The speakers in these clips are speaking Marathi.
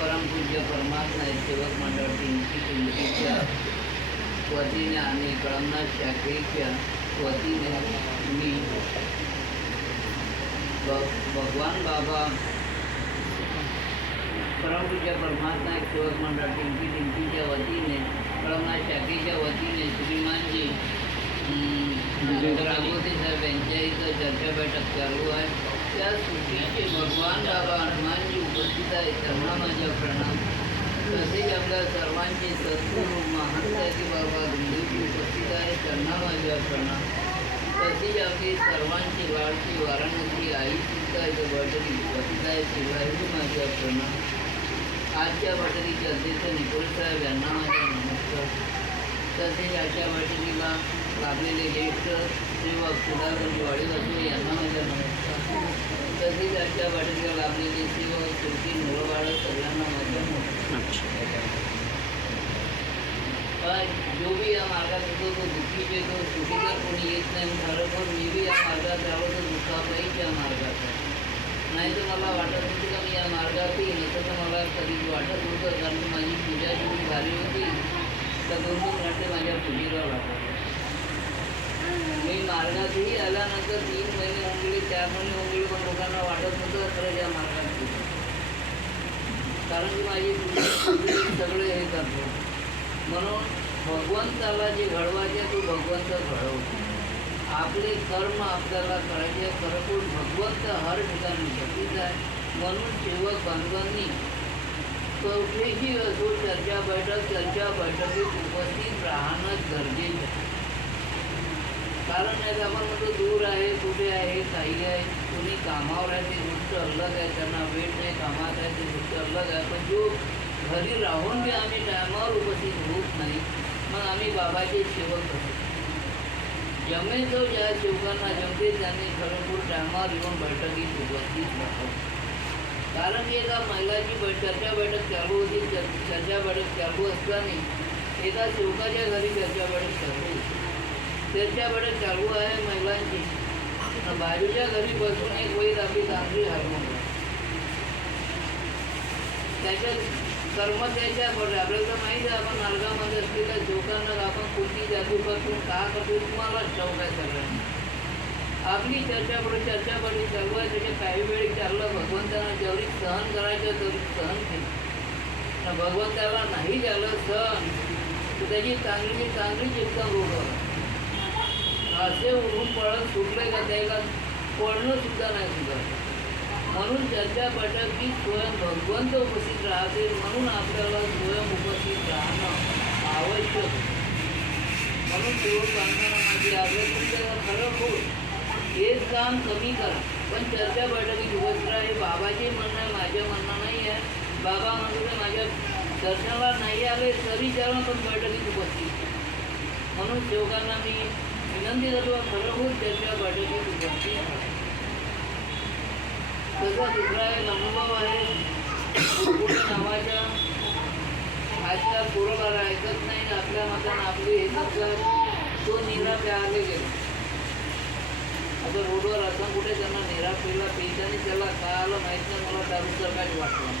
परमपूज्य परमात्मा सेवक मंडळ तीनशी किमतीच्या वतीने आणि कळमना शाखेच्या वतीने मी भगवान बाबा परमपूज्य परमात्मा सेवक मंडळ टिंकी टिंकीच्या वतीने कळमना शाखेच्या वतीने श्रीमानजी राघोजी साहेब यांच्या इथं चर्चा बैठक चालू आहे. त्या सुट्टीचे भगवान बाबा हनुमानजी उपस्थित आहेत त्यांना माझ्या प्रणाम. तसेच आपल्या सर्वांचे सद्गुरू महांताजी बाबा गुंडेजी उपस्थित आहेत त्यांना माझ्या प्रणाम. तसेच आपली सर्वांची वाढती वाराणसी आई सुद्धा इथं बैठकी उपस्थित आहे शिवाजी माझ्या प्रणाम. आजच्या बैठकीचे अध्यक्ष निकोल साहेब यांना माझ्या तसेच आजच्या बैठकीला लाभलेले ज्येष्ठ सेवक सुधाकर वाडीवासू यांना माझा नमस्कार तसेच आजच्या बैठकीला लाभलेले सेवक तुर्की मुळवाड सगळ्यांना माझा नमस्कार पण जो भी या मार्गात येतो तो दुःखीच येतो सुखी जर कोणी येत नाही खरं पण मी बी या मार्गात आलो तर दुःखापायीच या मार्गात नाही तर मला वाटत होतं का मी या मार्गात येईल तर मला कधी वाटत नव्हतं कारण माझी पूजा जेवढी झाली होती त्या दोन दोन घंटे माझ्या पूजेला लागत मी मार्गातही आल्यानंतर तीन महिने होऊन गेले चार महिने होऊन गेले पण लोकांना वाटत नव्हतं खरं या मार्गात गेलो. कारण की माझी सगळे हे करतो म्हणून भगवंताला जे घडवायचे तो भगवंत घडवतो. आपले कर्म आपल्याला करायचे खरंपूर भगवंत हर ठिकाणी उपस्थित आहे. म्हणून शिवक बांधवांनी कुठेही असो चर्चा बैठक चर्चा बैठकीत उपस्थित राहणं गरजेचं आहे. कारण नाही आपण म्हणतो दूर आहे कुठे आहे काही आहे कोणी कामावर आहे ती गोष्ट अलग आहे त्यांना वेळ नाही कामात आहे ती गोष्ट अलग आहे. पण जो घरी राहून बी आम्ही टायमावर उपस्थित होत नाही मग आम्ही बाबाचे सेवक असतो. जमेल तो ज्या सेवकांना जमते त्यांनी खरोखर टायमावर येऊन बैठकीत उपस्थित राहतो कारण एका महिलाची बै चर्चा बैठक चालू होती चर्चा बैठक चालू असताना एका सेवकाच्या घरी चर्चा बैठक चालू होती. चर्चा बैठक चालू आहे महिलांची. बाजूच्या घरी बसून एक वैद आपली चांगली हरवून त्याच्या कर्म त्याच्या पडले आपल्याला तर माहीत आहे आपण मार्गामध्ये असलेल्या लोकांना आपण कोणती जादू करतो का करतो तुम्हाला ठाऊक आहे सगळ्यांना. आपली चर्चा करून चर्चा करून चालू आहे त्याच्या काही वेळी चाललं भगवंतांना जेवढी सहन करायचं तेवढी सहन केली. भगवंताला नाही झालं सहन तर त्याची चांगली चांगली चिंता रोडवर असे उडून पळत सुटले का त्याला पडणं सुद्धा नाही सुद्धा. म्हणून चर्चा बैठकीत स्वयं भगवंत उपस्थित राहते म्हणून आपल्याला स्वयं उपस्थित राहणं आवश्यक. म्हणून सेवक बांधताना माझी आग्रह खरं होईल. हेच काम कमी करा. पण चर्चा बैठकीत उपस्थित हे बाबाचे म्हणणं माझ्या म्हणणं नाही आहे. बाबा म्हणतो माझ्या दर्शनाला नाही आले तरी त्याला पण बैठकीत उपस्थित म्हणून सेवकांना मी विनंती करतो खरोखर चर्चा बैठकीत उपस्थित तसा दुसरा एक अनुभव आहे. नावाच्या आजच्या पोरोबाला ऐकत नाही आपल्या मतानं आपली हे तो निरा प्यायला गेला. आता रोडवर असं कुठे त्यांना निरा केला पितानी त्याला काय आलं माहीत नाही मला दारूचं काही वाटलं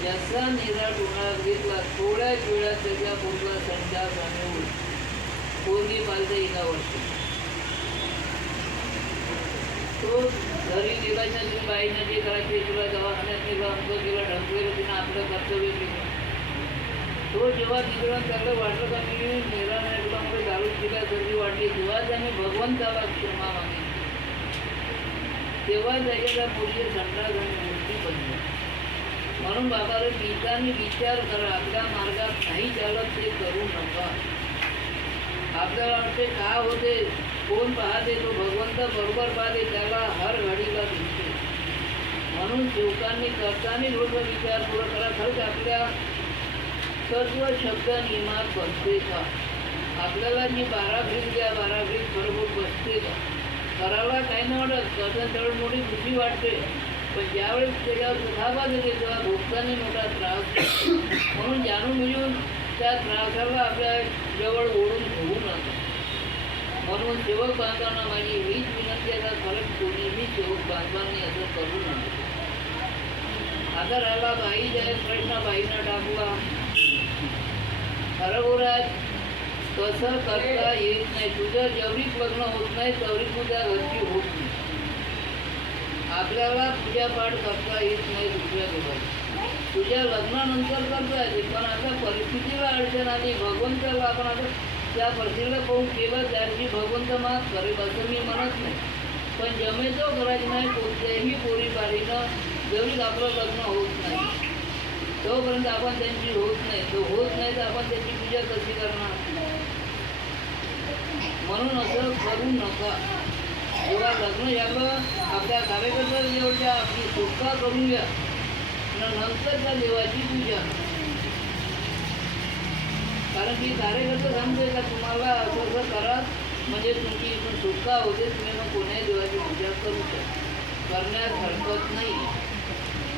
ज्याचा निरा डोंगरात घेतला थोड्याच वेळात त्याच्या पोटला संडास आणि उल पोरगी पालते एका वर्षी. तो घरी गेला तिने बाईनं जे करायचे तुला दवाखान्यात नेलं अंक केलं ढकलेलं तिनं आपलं कर्तव्य केलं. तो जेव्हा तिकडं त्याला वाटलं का मी मेरा नाही घालून दिला गर्दी वाटली तेव्हा त्याने भगवंताला क्षमा मागितली. तेव्हा त्याच्या मुली संडास आणि मूर्ती बनली. म्हणून बाबाला गीताने विचार करा आपल्या मार्गात नाही चालत ते करू नका. आपल्याला वाटते का होते? कोण पाहते तो? भगवंत बरोबर पाहते त्याला हर घडीला दिसते. म्हणून सेवकांनी करताना लोक विचार पुरं करा खरंच आपल्या सर्व शब्द नियमात बसते का आपल्याला जी बारा ब्रीज द्या बारा ब्रीज बरोबर बसते का करायला काही नाही वाटत? कसं तेवढी मोठी भीती वाटते. पण ज्यावेळेस त्याच्यावर सुखाबाद येते तेव्हा भोगताना मोठा त्रास म्हणून जाणून बुजून त्या त्रासाला आपल्या जवळ ओढून घेऊ नका. म्हणून सेवक बांधवांना माझी हीच विनंती आता का खरंच कोणीही सेवक बांधवांनी असं करू नका. आता राहिला बाई जाय प्रश्न बाईंना टाकला खरं कसं करता येत नाही? तुझं जेवढी लग्न होत नाही तेवढी तुझ्या घरची होत नाही. आपल्याला पूजापाठ करता येत नाही दुसऱ्या देवाची तुझ्या लग्नानंतर करता येते पण आता परिस्थितीला अडचण आली भगवंताला आपण आता त्या परिस्थितीला पाहून केलं त्याची भगवंत माफ करेल असं मी म्हणत नाही. पण जमेतो करायचं नाही कोणत्याही पोरी पारीनं जेवढी आपलं लग्न होत नाही. तोपर्यंत आपण त्यांची होत नाही तो होत नाही तर आपण त्यांची पूजा कशी करणार? म्हणून असं करू नका. जेव्हा लग्न झालं आपल्या कार्यकर्ता जेवढ्या आपली सुटका करून घ्या नंतर त्या देवाची पूजा. कारण की कार्यकर्ता सांगतोय का तुम्हाला असं असं करा म्हणजे तुमची इथून सुटका होते तुम्ही मग कोणीही देवाची पूजा करू शकता. करण्यास हरकत नाही.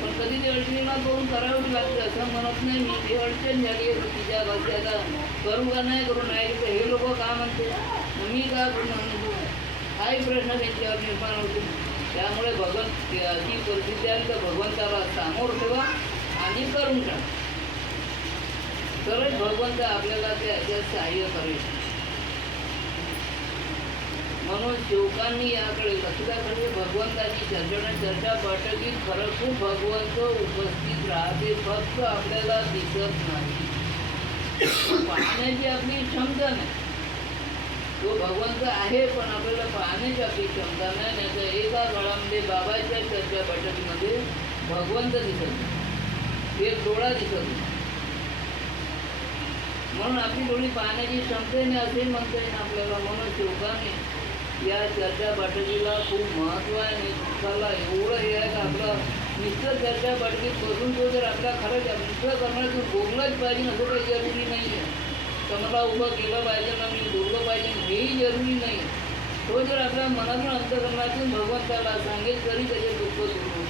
पण कधी ते अडचणीला करून करावी लागते असं म्हणत नाही मी ती अडचण झाली आहे तिच्या घरची आता करू का नाही करू नाही तर हे लोक का म्हणते? मी का करू म्हणतो हाही प्रश्न त्यांच्यावर निर्माण होतो. त्यामुळे भगवंत ती परिस्थिती आली तर भगवंताला सामोर ठेवा आणि करून टाका. तरच भगवंत आपल्याला ते ह्याच्यात सहाय्य करेल म्हणून शिवकांनी याकडे लक्ष दाखवले भगवंताची चर्चा चर्चा पाठवली. खरं खूप भगवंत उपस्थित राहते फक्त आपल्याला दिसत नाही. पाहण्याची आपली क्षमता नाही. तो भगवंत आहे पण आपल्याला पाहण्याची आपली क्षमता नाही. नाही तर एका काळामध्ये बाबाच्या चर्चा बैठकीमध्ये भगवंत दिसत नाही. एक डोळा दिसत नाही. म्हणून आपली डोळी पाहण्याची क्षमतेने असे म्हणता येईल आपल्याला. म्हणून शिवकाने या चर्चा बैठकीला खूप महत्त्व आहे. आणि दुःखाला एवढं हे आहे का आपलं? नुसतं चर्चा बैठकीत बसून तो जर आपला खरंच नुसतं करणार तू बोललंच पाहिजे असं काही जरुरी नाही आहे तर मला उभं केलं पाहिजे ना मी बोललं पाहिजे हेही जरुरी नाही. तो जर आपल्या मनातून अंतकरणातून भगवंताला सांगेल तरी त्याचे दुःख सुरू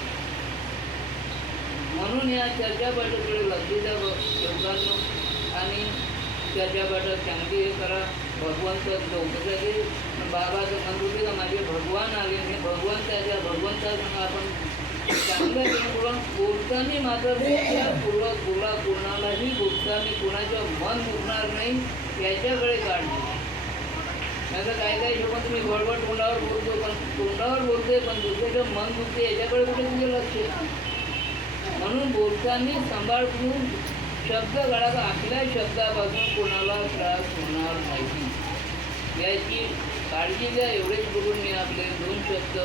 म्हणून या चर्चा बैठकीकडे लक्ष द्यावं लोकांना आणि चर्चा बैठक चांगली हे करा. भगवंत लोकांचे बाबाचं म्हणतो का माझे भगवान आले हे भगवंताच्या भगवंताचं आपण चांगलं केलं बोलताना मात्र पूर्वक बोला कोणालाही बोलताना कोणाचं मन उठणार नाही याच्याकडे काढणे नाही तर काही काही शोभा तुम्ही गडबड तोंडावर बोलतो पण तोंडावर बोलते पण दुसऱ्याचं मन दुखते याच्याकडे कुठे तुझे लक्ष म्हणून बोलताना सांभाळ करून शब्द काढायचा आपल्या शब्दापासून कोणाला त्रास होणार नाही याची काळजी घ्या एवढेच बघून मी आपले दोन शब्द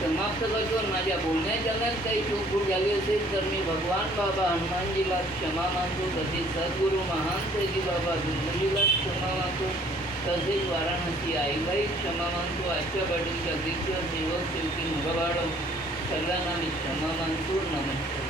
समाप्त करतो. माझ्या बोलण्याच्या काही चूकभूक झाली असेल तर मी भगवान बाबा हनुमानजीला क्षमा मागतो. तसेच सद्गुरू महान सैजी बाबा दुर्गजीला क्षमा मागतो. तसेच वाराणसी आईबाई क्षमा मागतो. आजच्या बैठकीच्या अध्यक्ष सेवक सेवकी मुगवाडव सगळ्यांना मी क्षमा मागतो. नमस्कार.